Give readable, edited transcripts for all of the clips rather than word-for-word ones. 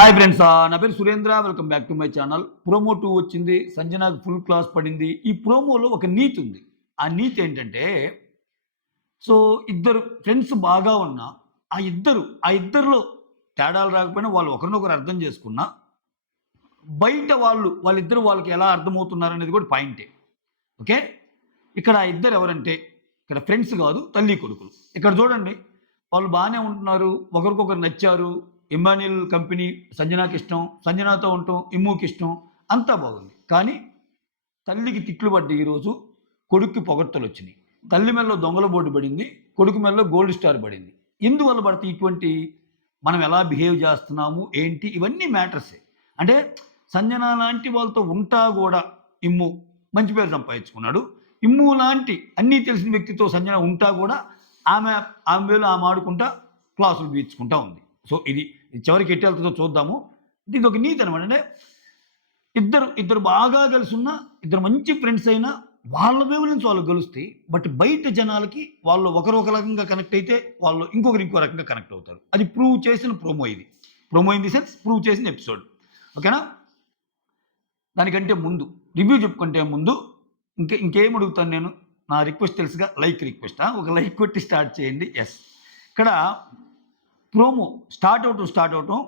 Hi friends, నా పేరు Surendra. Welcome back to my channel. Promo 2 వచ్చింది. సంజనాకు ఫుల్ క్లాస్ పడింది. ఈ ప్రోమోలో ఒక నీతి ఉంది. ఆ నీతి ఏంటంటే, సో ఇద్దరు ఫ్రెండ్స్ బాగా ఉన్నా, ఆ ఇద్దరిలో తేడాలు రాకపోయినా వాళ్ళు ఒకరినొకరు అర్థం చేసుకున్నా, బయట వాళ్ళిద్దరు వాళ్ళకి ఎలా అర్థమవుతున్నారనేది కూడా పాయింటే. ఓకే. ఇక్కడ ఆ ఇద్దరు ఎవరంటే, ఇక్కడ ఫ్రెండ్స్ కాదు, తల్లి కొడుకులు. ఇక్కడ చూడండి, వాళ్ళు బాగానే ఉంటున్నారు, ఒకరికొకరు నచ్చారు. ఇమ్మాన్యుయల్ కంపెనీ సంజనాకి ఇష్టం, సంజనాతో ఉండటం ఇమ్ముకి ఇష్టం, అంతా బాగుంది. కానీ తల్లికి తిట్లు పడ్డాయి ఈరోజు, కొడుక్కి పొగడ్తలు వచ్చినాయి. తల్లి మెల్లో దొంగల బోర్డు పడింది, కొడుకు మెల్లో గోల్డ్ స్టార్ పడింది. ఎందువల్ల పడతాయి ఇటువంటి, మనం ఎలా బిహేవ్ చేస్తున్నాము ఏంటి, ఇవన్నీ మ్యాటర్సే. అంటే సంజన లాంటి వాళ్ళతో ఉంటా కూడా ఇమ్ము మంచి పేరు సంపాదించుకున్నాడు. ఇమ్ము లాంటి అన్నీ తెలిసిన వ్యక్తితో సంజన ఉంటా కూడా ఆమె ఆమె వేలు ఆమె ఆడుకుంటా క్లాసులు పీల్చుకుంటా ఉంది. సో ఇది చివరికి ఎట్టి వెళ్తుందో చూద్దాము. ఇది ఒక నీతి అనమాట. అంటే ఇద్దరు బాగా కలిసి ఉన్న ఇద్దరు మంచి ఫ్రెండ్స్ అయినా వాళ్ళ వేవ్ నుంచి వాళ్ళు గెలుస్తాయి. బట్ బయట జనాలకి వాళ్ళు ఒక రకంగా కనెక్ట్ అయితే వాళ్ళు ఇంకో రకంగా కనెక్ట్ అవుతారు. అది ప్రూవ్ చేసిన ప్రోమో ఇది. Promo in the sense prove చేసిన ఎపిసోడ్. ఓకేనా? దానికంటే ముందు రివ్యూ చెప్పుకుంటే ముందు ఇంకేం అడుగుతాను నేను, నా రిక్వెస్ట్ తెలుసుగా, లైక్ రిక్వెస్ట్. ఒక లైక్ కొట్టి స్టార్ట్ చేయండి. ఎస్. ఇక్కడ ప్రోమో స్టార్ట్ అవటం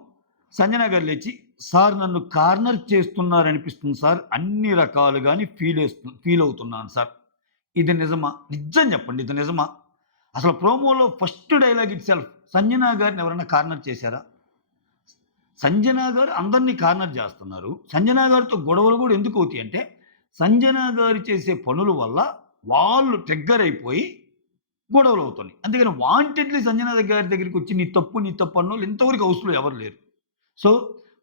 సంజన గారు లేచి, సార్ నన్ను కార్నర్ చేస్తున్నారనిపిస్తుంది సార్, అన్ని రకాలుగాని ఫీల్ అవుతున్నాను సార్. ఇది నిజమా? నిజం చెప్పండి, ఇది నిజమా? అసలు ప్రోమోలో first dialogue itself Sanjana గారిని ఎవరైనా కార్నర్ చేశారా? సంజన గారు అందరినీ కార్నర్ చేస్తున్నారు. సంజన గారితో గొడవలు కూడా ఎందుకు అవుతాయి అంటే, సంజన గారు చేసే పనుల వల్ల వాళ్ళు ట్రిగ్గర్ అయిపోయి గొడవలు అవుతున్నాయి. అందుకని వాంటెడ్లీ సంజన గారి దగ్గరికి వచ్చి నీ తప్పు అన్నోళ్ళు ఇంతవరకు హౌస్లో ఎవరు లేరు. సో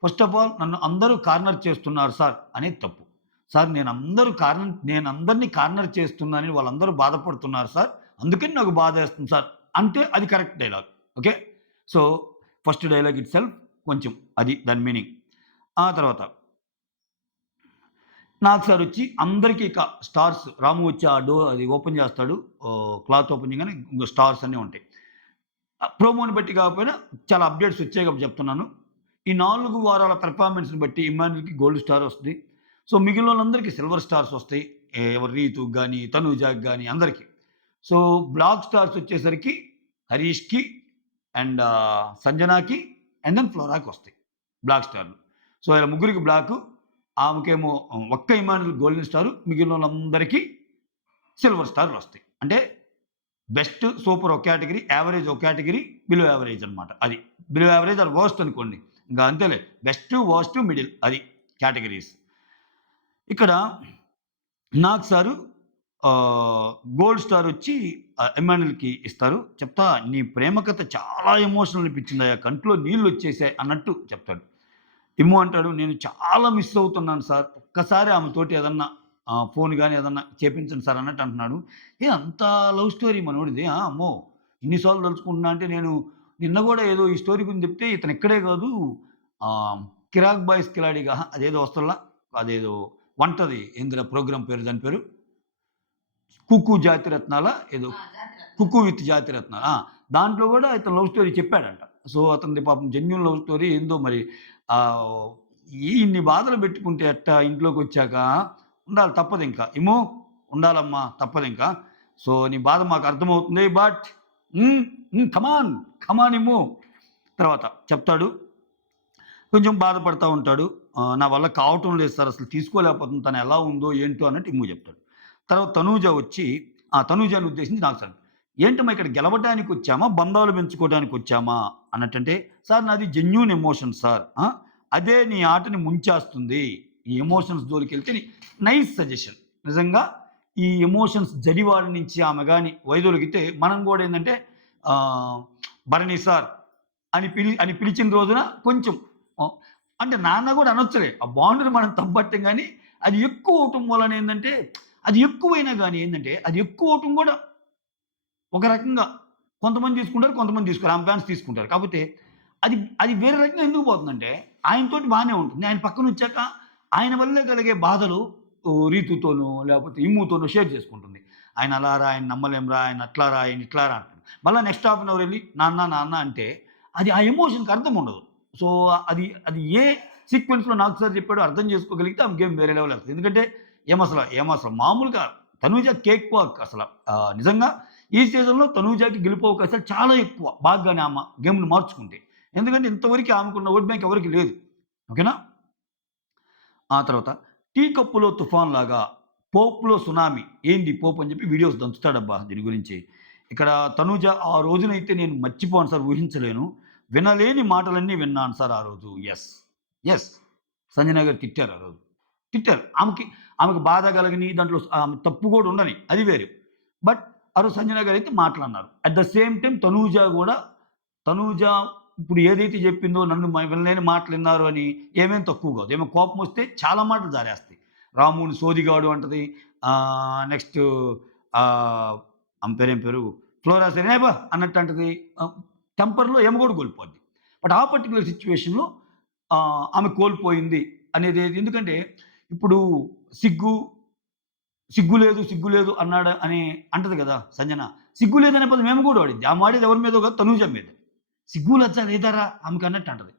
ఫస్ట్ ఆఫ్ ఆల్ నన్ను అందరూ కార్నర్ చేస్తున్నారు సార్ అనేది తప్పు. సార్ నేను అందరినీ కార్నర్ చేస్తున్నానని వాళ్ళందరూ బాధపడుతున్నారు సార్, అందుకని నాకు బాధ వేస్తుంది సార్ అంటే అది correct dialogue. Okay. So first dialogue it self కొంచెం అది దాని మీనింగ్. ఆ తర్వాత నాకు సార్ వచ్చి అందరికీ స్టార్స్, రాము వచ్చి ఆ అది ఓపెన్ చేస్తాడు, క్లాత్ ఓపెన్ చేయగానే ఇంకో స్టార్స్ అన్నీ ఉంటాయి. ప్రోమోని బట్టి కాకపోయినా చాలా అప్డేట్స్ వచ్చాయి కాబట్టి చెప్తున్నాను. ఈ 4 వారాల పెర్ఫార్మెన్స్ని బట్టి ఇమ్మాన్యుల్కి గోల్డ్ స్టార్ వస్తుంది. సో మిగిలిన వాళ్ళందరికీ సిల్వర్ స్టార్స్ వస్తాయి. ఎవరు రీతుకి కానీ తనూజాకి కానీ అందరికీ. సో బ్లాక్ స్టార్స్ వచ్చేసరికి హరీష్కి అండ్ సంజనాకి అండ్ దెన్ ఫ్లోరాకి వస్తాయి బ్లాక్ స్టార్లు. సో ఇలా ముగ్గురికి బ్లాక్, ఆమెకేమో ఒక్క ఇమాన్యుల్ గోల్డెన్ స్టారు, మిగిలిన వాళ్ళందరికీ సిల్వర్ స్టార్లు వస్తాయి. అంటే బెస్ట్ సూపర్ ఒక కేటగిరీ, యావరేజ్ ఒక కేటగిరీ, బిలో యావరేజ్ అనమాట. అది బిలో యావరేజ్ ఆర్ వర్స్ట్ అనుకోండి, ఇంకా అంతేలే. బెస్ట్, వర్స్ట్, మిడిల్, అది కేటగిరీస్. ఇక్కడ నాకు సారు గోల్డ్ స్టార్ వచ్చి ఇమాన్యుల్కి ఇస్తారు. చెప్తా, నీ ప్రేమ కథ చాలా ఎమోషనల్ అనిపించింది, ఆ కంట్లో నీళ్ళు వచ్చేసాయి అన్నట్టు చెప్తాడు. ఇమ్ము అంటాడు, నేను చాలా మిస్ అవుతున్నాను సార్, ఒక్కసారి ఆమెతోటి ఏదన్నా ఫోన్ కానీ ఏదన్నా చేపించండి సార్ అన్నట్టు అంటున్నాడు. అంత లవ్ స్టోరీ మనోడిది, అమ్మో ఇన్నిసార్లు తలుచుకుంటున్నా అంటే, నేను నిన్న కూడా ఏదో ఈ స్టోరీ గురించి చెప్తే ఇతను ఇక్కడే కాదు, కిరాక్ బాయ్స్ కిలాడిగా అదేదో వస్తుల్లా, అదేదో వంటది ఏందిరా ప్రోగ్రామ్ పేరు, దాని పేరు కుక్కు జాతిరత్నాల ఏదో, కుక్కు విత్ జాతిరత్నాల, దాంట్లో కూడా ఇతను లవ్ స్టోరీ చెప్పాడంట. సో అతనిది పాపం జెన్యూన్ లవ్ స్టోరీ ఏందో మరి. ఇన్ని బాధలు పెట్టుకుంటే ఎట్టా ఇంట్లోకి వచ్చాక, ఉండాలి తప్పదు, ఇంకా ఏమో ఉండాలమ్మా తప్పదు ఇంకా. సో నీ బాధ మాకు అర్థమవుతుంది, బట్ కమాన్ ఇమ్ము. తర్వాత చెప్తాడు, కొంచెం బాధపడతా ఉంటాడు, నా వల్ల కావటం లేదు సార్, అసలు తీసుకోలేకపోతుంది, తను ఎలా ఉందో ఏంటో అన్నట్టు ఇమ్ము చెప్తాడు. తర్వాత తనూజ వచ్చి, తనూజాని ఉద్దేశించి నాకు సార్, ఏంటమ్మా ఇక్కడ గెలవడానికి వచ్చామా బంధాలు పెంచుకోవడానికి వచ్చామా అన్నట్టంటే, సార్ నాది జెన్యూన్ ఎమోషన్ సార్, అదే నీ ఆటని ముంచేస్తుంది, ఈ ఎమోషన్స్ జోలికి వెళ్తే నైస్ సజెషన్. నిజంగా ఈ ఎమోషన్స్ జడివాడి నుంచి ఆమె కానీ వైదొలిగితే మనం కూడా ఏంటంటే భరణి సార్ అని పిలిచిన రోజున కొంచెం అంటే నాన్న కూడా అనొచ్చలే, ఆ బాండ్ని మనం తప్పట్టం. కానీ అది ఎక్కువ అవటం వలన ఏంటంటే, అది ఎక్కువైనా కానీ ఏంటంటే, అది ఎక్కువ అవటం కూడా ఒక రకంగా కొంతమంది తీసుకుంటారు, కొంతమంది తీసుకోరు, ఆమె ఫ్యాన్స్ తీసుకుంటారు. కాకపోతే అది వేరే రకంగా ఎందుకు పోతుందంటే, ఆయనతోటి బాగానే ఉంటుంది, ఆయన పక్కన వచ్చాక ఆయన వల్లే కలిగే బాధలు రీతుతోనూ లేకపోతే ఇమ్ముతోనూ షేర్ చేసుకుంటుంది. ఆయన అలారా, ఆయన నమ్మలేంరా, ఆయన అట్లారా, ఆయన ఇట్లారా అంటుంది. మళ్ళీ నెక్స్ట్ హాఫ్ అన్ అవర్ వెళ్ళి నాన్న అంటే అది ఆ ఎమోషన్కి అర్థం ఉండదు. సో, అది అది ఏ సీక్వెన్స్‌లో నాకు సార్ చెప్పాడో అర్థం చేసుకోగలిగితే ఆ గేమ్ వేరే లెవెల్ ఎళ్తది. ఎందుకంటే ఏమసల మామూలుగా తనూజ కేక్ వాక్ అసల. నిజంగా ఈ సీజన్‌లో తనూజకి గెలుపు అవకాశాలు చాలా ఎక్కువ. బాగానే ఆమె గేమ్‌ని మార్చుకుంటే. ఎందుకంటే ఇంతవరకు ఆమెకున్న ఓట్ బ్యాంక్ ఎవరికీ లేదు. ఓకేనా? ఆ తర్వాత 'టీ కప్పులో తుఫాన్‌లాగా, పోప్‌లో సునామీ ఏంది పోప్' అని చెప్పి వీడియోస్ దంచుతాడబ్బా దీని గురించి. ఇక్కడ తనూజ ఆ రోజునైతే నేను మర్చిపోను సార్, ఊహించలేను. వినలేని మాటలన్నీ విన్నాను సార్ ఆ రోజు. యెస్. యెస్. సంజన గారు తిట్టారు ఆ రోజు. తిట్టారు. ఆమెకి బాధ కలగని దాంట్లో ఆమె తప్పు కూడా ఉండని అది వేరు. బట్ ఆ రోజు సంజన గారైతే మాటలన్నారు. At the same time Tanuja గూడా తనూజ ఇప్పుడు ఏదైతే చెప్పిందో నన్ను వినలేని మాటలిన్నారు అని ఏమేం తక్కువ కాదు. ఏమో కోపమొస్తే చాలా మాటలు జారేస్తాయి. రాముని సోదిగాడు అంటది. నెక్స్ట్ ఆమె పేరేం పేరు? ఫ్లోరా సెరెనేబా అన్నట్టు అంటది. టెంపర్‌లో ఈమె కూడా కోల్పోద్ది. బట్ ఆ పర్టిక్యులర్ సిట్యుయేషన్‌లో ఆమె కోల్పోయింది అనేది ఎందుకంటే ఇప్పుడు సిగ్గు, సిగ్గు లేదు అన్నాడు అని అంటది కదా సంజన. సిగ్గు లేదనే పదం ఈమె కూడా వాడిద్ది. ఆమె వాడేది ఎవరి మీదో కాదు తనూజ మీద. సిగ్గు, లజ్జ లేదారా ఆమెకన్నట్టు అంటది.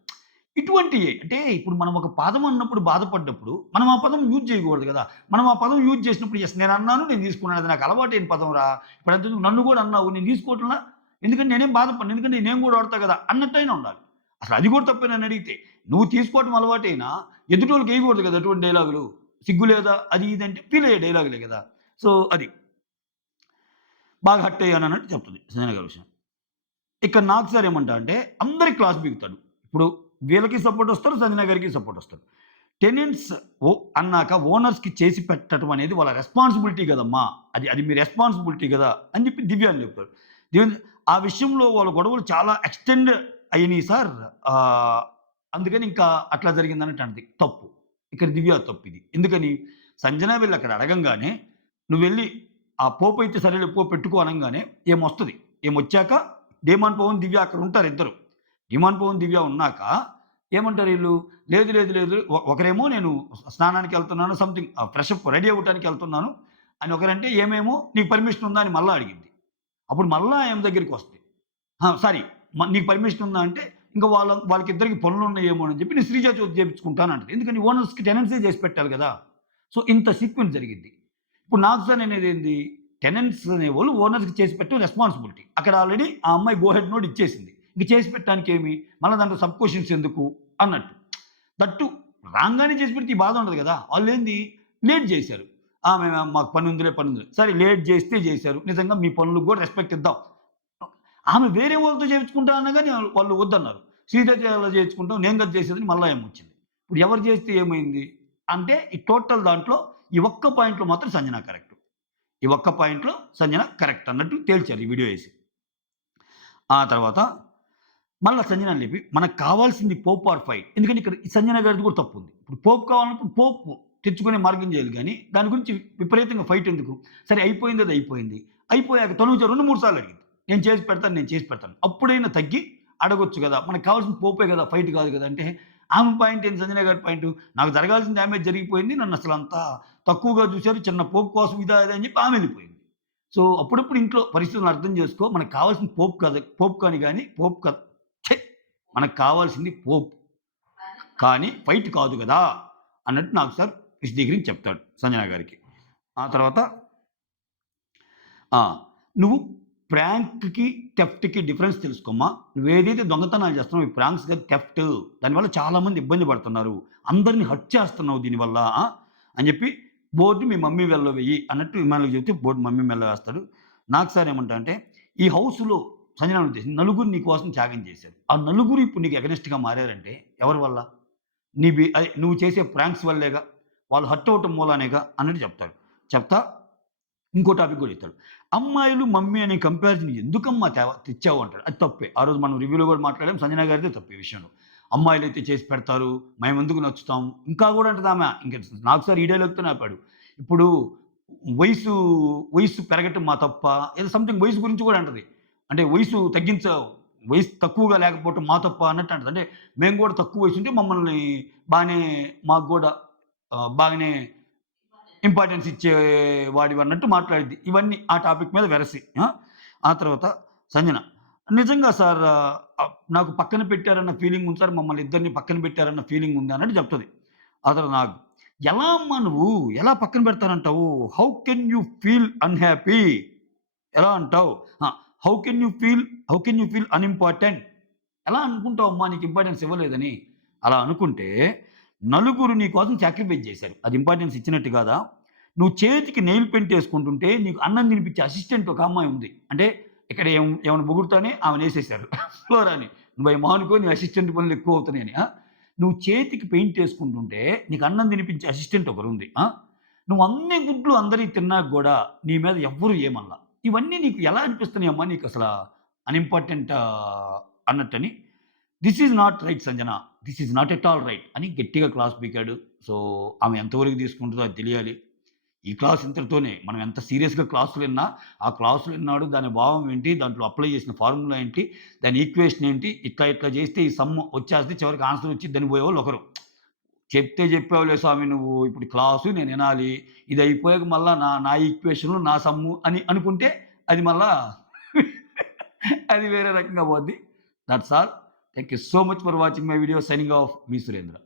ఇటువంటియే అంటే ఇప్పుడు మనం ఒక పదం అన్నప్పుడు బాధపడ్డప్పుడు మనం ఆ పదం యూజ్ చేయకూడదు కదా! మనం ఆ పదం యూజ్ చేసినప్పుడు యెస్ నేనన్నాను, నేను తీసుకున్నాను. అది నాకు అలవాటైన పదంరా. ఇప్పుడంతెందుకు నన్ను కూడా అన్నావు. నేను తీసుకోవట్లా. ఎందుకంటే నేనేం బాధపడను. ఎందుకంటే నేను కూడా వాడతా కదా! అన్నట్టయినా ఉండాలి. అసలు అది కూడా తప్పే నన్నడిగితే. నువ్వు తీసుకోవటం అలవాటైనా ఎదుటోళ్ళకి ఎయకూడదు కదా! అటువంటి డైలాగులు. సిగ్గు లేదా అది ఇది అంటే ఫీల్ అయ్యే డైలాగులే కదా! సో, అది. బాగా హర్ట్ అయ్యానన్నట్టు చెప్తది సంజన గారి విషయం. ఇక్కడ నాకు సార్ ఏమంటా అంటే అందరికి క్లాస్ పీకుతాడు. ఇప్పుడు వీళ్ళకి సపోర్ట్ వస్తారు. సంజన గారికి సపోర్ట్ వస్తారు. టెనెంట్స్ అన్నాక ఓనర్స్‌కి చేసి పెట్టటం అనేది వాళ్ళ రెస్పాన్సిబిలిటీ గదమ్మా! అది అది మీ రెస్పాన్సిబిలిటీ గదా! అని చెప్పి దివ్య అని చెప్పారు. దివ్య ఆ విషయంలో వాళ్ళ గొడవలు చాలా ఎక్స్‌టెండ్ అయినియి సార్. ఆహ్, అందుకని ఇంకా అట్లా జరిగిందన్నట్టు అంటది. తప్పు. ఇక్కడ దివ్య తప్పిది. ఎందుకని సంజన వెళ్లి అక్కడ అడగంగానే నువ్వెళ్లి ఆ పోపయితే సరేలే పో పెట్టుకో అనంగానే ఏమొస్తది. ఏమొచ్చాక డీమాన్ పవన్, దివ్య అక్కడ ఉంటారు ఇద్దరు. డీమాన్ పవన్, దివ్య ఉన్నాక ఏమంటారు ఈళ్ళు? లేదు, లేదు, లేదు. ఒకరేమో నేను స్నానానికెళ్తున్నాను సంథింగ్ ఫ్రెషప్ రెడీ అవ్వటానికెళ్తున్నాను అని ఒకరంటే, ఏమేమో నీకు పర్మిషన్ ఉందా అని మళ్ళా అడిగిద్ది. అప్పుడు మళ్ళా ఆమె దగ్గరికొస్తది. సారీ నీకు పర్మిషన్ ఉందా అంటే, ఇంక వాళ్ళకిద్దరికి పనులున్నాయేమో అని చెప్పి నేను శ్రీజ చవితి చేపించుకుంటానంటది. ఎందుకని ఓనర్స్‌కి టెనెన్సీ చేసి పెట్టాలి గదా! సో, ఇంత సీక్వెన్స్ జరిగిద్ది. ఇప్పుడు నాగ్‌సన్ అనేదేంది? టెనెంట్స్ అనేవోళ్ళు ఓనర్స్‌కి చేసి పెట్టడం రెస్పాన్సిబిలిటీ. అక్కడ ఆల్రెడీ ఆ అమ్మాయి గో హెడ్ నోట్ ఇచ్చేసింది. ఇంక చేసి పెట్టడానికేమి? మళ్ళా దాంట్లో సబ్ క్వెషన్స్ ఎందుకు అన్నట్టు. దట్టు రాంగానే చేసి పెడితే ఈ బాధ ఉండదు గదా! ఆళ్ళేంది లేట్ జేశారు. మాకు పనుందిలే. సరే లేట్ జేస్తే జేశారు. నిజంగా మీ పనులకు గూడా రెస్పెక్ట్ ఇద్దాం. ఆమె వేరే వాళ్ళతో చేపించుకుంటా అన్నా గాని వాళ్ళు వద్దన్నారు. శ్రీజలో చేయించుకుంటాం నేను కదా చేసేదని మళ్ళా ఏమొచ్చింది. ఇప్పుడు ఎవరు చేస్తే ఏమైంది? అంటే ఈ టోటల్ దాంట్లో ఈ ఒక్క పాయింట్‌లో మాత్రం సంజన కరెక్ట్. ఈ ఒక్క పాయింట్‌లో సంజన కరెక్ట్ అన్నట్టు తేల్చారు ఈ వీడియో ఏసి. ఆ తర్వాత మళ్ళా సంజనని లేపి మనకు కావాల్సింది పోప్ ఆర్ ఫైట్. ఎందుకంటే ఇక్కడ ఈ సంజన గారిది కూడా తప్పుంది. ఇప్పుడు పోప్ కావాలన్నప్పుడు పోప్ తెచ్చుకునే మార్గం చేయాలి గానీ, దాని గురించి విపరీతంగా ఫైట్ ఎందుకు? సరే అయిపోయింది అది అయిపోయింది. అయిపోయాక తనూజ 2, 3 సార్లు అడిగింది. నేను చేసి పెడతాను. అప్పుడైనా తగ్గి అడగొచ్చు గదా! మనకు కావాల్సింది పోపే గదా! ఫైట్ కాదు గదా! అంటే ఆమె పాయింట్ ఏంటి సంజన గారి పాయింటు? నాకు జరగాల్సిన డ్యామేజ్ జరిగిపోయింది. నన్నసలంతా తక్కువగా చూసారు. చిన్న పోప్ కోసం ఇదా అదా అని చెప్పి ఆమె ఎళ్ళిపోయింది. సో, అప్పుడప్పుడు ఇంట్లో పరిస్థితులను అర్థం చేసుకో. మనకు కావాల్సింది పోప్ కాదు. పోప్ కాని గాని పోప్ కాదు. ఛీ! మనకు కావాల్సింది పోప్. కానీ ఫైట్ కాదు గదా! అన్నట్టు నాకు సార్ విశదీకరించి చెప్తాడు సంజన గారికి. ఆ తర్వాత ఆ! నువ్వు ప్రాంక్‌కి, థెఫ్ట్‌కి డిఫరెన్స్ తెలుసుకోమ్మా. నువ్వేదైతే దొంగతనాలు చేస్తున్నావో ఇవి ప్రాంక్స్ కాదు థెఫ్ట్. దానివల్ల చాలామంది ఇబ్బంది పడుతున్నారు. అందరిని హర్ట్ చేస్తున్నావు దీనివల్ల అని చెప్పి బోర్డ్ మీ మమ్మీ మెడలో వెయ్యి అన్నట్టు విమానాలకు చెప్తే బోర్డ్ మమ్మీ మెడలో వేస్తాడు. నాకు సార్ ఏమంటా అంటే ఈ హౌస్‌లో సంజన ఉద్దేశం నలుగురు నీ కోసం త్యాగం చేశారు. ఆ నలుగురు ఇప్పుడు నీకు అగైనెస్ట్‌గా మారారంటే ఎవరి వల్ల? అదే నువ్వు చేసే ప్రాంక్స్ వల్లేగా. వాళ్ళు హర్ట్ అవ్వటం మూలానేగా అన్నట్టు చెప్తాడు. చెప్తా ఇంకో టాపిక్ గూడా ఇత్తాడు. అమ్మాయిలు, మమ్మీ అనే కంపారిజన్ ఎందుకమ్మా తెచ్చావు అంటాడు. అది తప్పే. ఆ రోజు మనం రివ్యూలో గూడా మాట్లాడాం. సంజన గారిదే తప్పు ఈ విషయంలో. అమ్మాయిలైతే చేసి పెడతారు. మేమెందుకు నచ్చుతాం. ఇంకా గూడా అంటదామె. ఇంక నాకు సార్ ఈ డైలాగ్‌తోనే ఆపాడు. ఇప్పుడు వయసు, వయసు పెరగటం మా తప్పా? ఏదో సంథింగ్ వయసు గురించి గూడా అంటది. అంటే వయసు తక్కువగా లేకపోవటం మా తప్పా అన్నట్టు అంటది. అంటే మేము గూడా తక్కువ వయసుంటే మమ్మల్ని బానే మాకు గూడా బాగానే ఇంపార్టెన్స్ ఇచ్చేవాడివన్నట్టు మాట్లాడిద్ది. ఇవన్నీ ఆ టాపిక్ మీద వెరసి. ఆ తర్వాత సంజన. నిజంగా సార్ నాకు పక్కన పెట్టారన్న ఫీలింగ్ ఉంది సార్. మమ్మల్ని ఇద్దరిని పక్కన పెట్టారన్న ఫీలింగ్ ఉంది అన్నట్టు చెప్తది. అతను నాకు ఎలా అమ్మా నువ్వు? ఎలా పక్కన పెడతానంటావు? How can you feel unhappy? ఎలా అంటావు? ఆ! How can you feel unimportant? ఎలా అనుకుంటావమ్మా నీకు ఇంపార్టెన్స్ ఇవ్వలేదని? అలా అనుకుంటే నలుగురు నీ కోసం సాక్రిఫైస్ చేశారు. అది ఇంపార్టెన్స్ ఇచ్చినట్టు కాదా? నువ్వు చేతికి నెయిల్ పెయింట్ ఏసుకుంటుంటే నీకు అన్నం తినిపించే అసిస్టెంట్ ఒక అమ్మాయి ఉంది. అంటే ఇక్కడ ఏమన్నా పొగుడుతానే ఆమెనేసేశారు. ఫ్లోరాని. "నువ్వు ఏమో అనుకో నీ అసిస్టెంట్ పనులు ఎక్కువవుతున్నాయని." నువ్వు చేతికి పెయింట్ ఏసుకుంటుంటే నీకు అన్నం తినిపించే అసిస్టెంట్ ఒకరుంది. నువ్వు అన్ని గుడ్లు అందరియి తిన్నాక గూడా నీ మీద ఎవ్వరు ఏమనల. ఇవన్నీ నీకు ఎలా అనిపిస్తున్నాయమ్మా నీకసలా అన్‌ఇంపార్టెంట్ అన్నట్టని. This is not right Sanjana. This is not at all right అని గట్టిగా క్లాస్ పీకాడు. సో, ఆమె ఎంతవరకు తీసుకుంటదో అది తెలియాలి. ఈ క్లాస్ ఇంతటితోనే. మనం ఎంత సీరియస్‌గా క్లాసులు విన్నా, ఆ క్లాసులు విన్నాడు, దాని భావం ఏంటి, దాంట్లో అప్లై చేసిన ఫార్ములా ఏంటి, దాని ఈక్వేషన్ ఏంటి, ఇట్లా ఇట్లా చేస్తే ఈ సమ్ వచ్చేస్తది. చివరికి ఆన్సర్ వచ్చిద్దని పోయేవాళ్ళు ఒకరు. చెప్తే చెప్పావులే స్వామి నువ్వు. ఇప్పుడు క్లాసు నేను వినాలి. ఇది అయిపోయాక మళ్ళా నా నా ఈక్వేషన్‌లు, నా సమ్ము అని అనుకుంటే అది మళ్ళా అది వేరే రకంగా పోద్ది. That's all. Thank you so much for watching my video. Signing off me Surendra.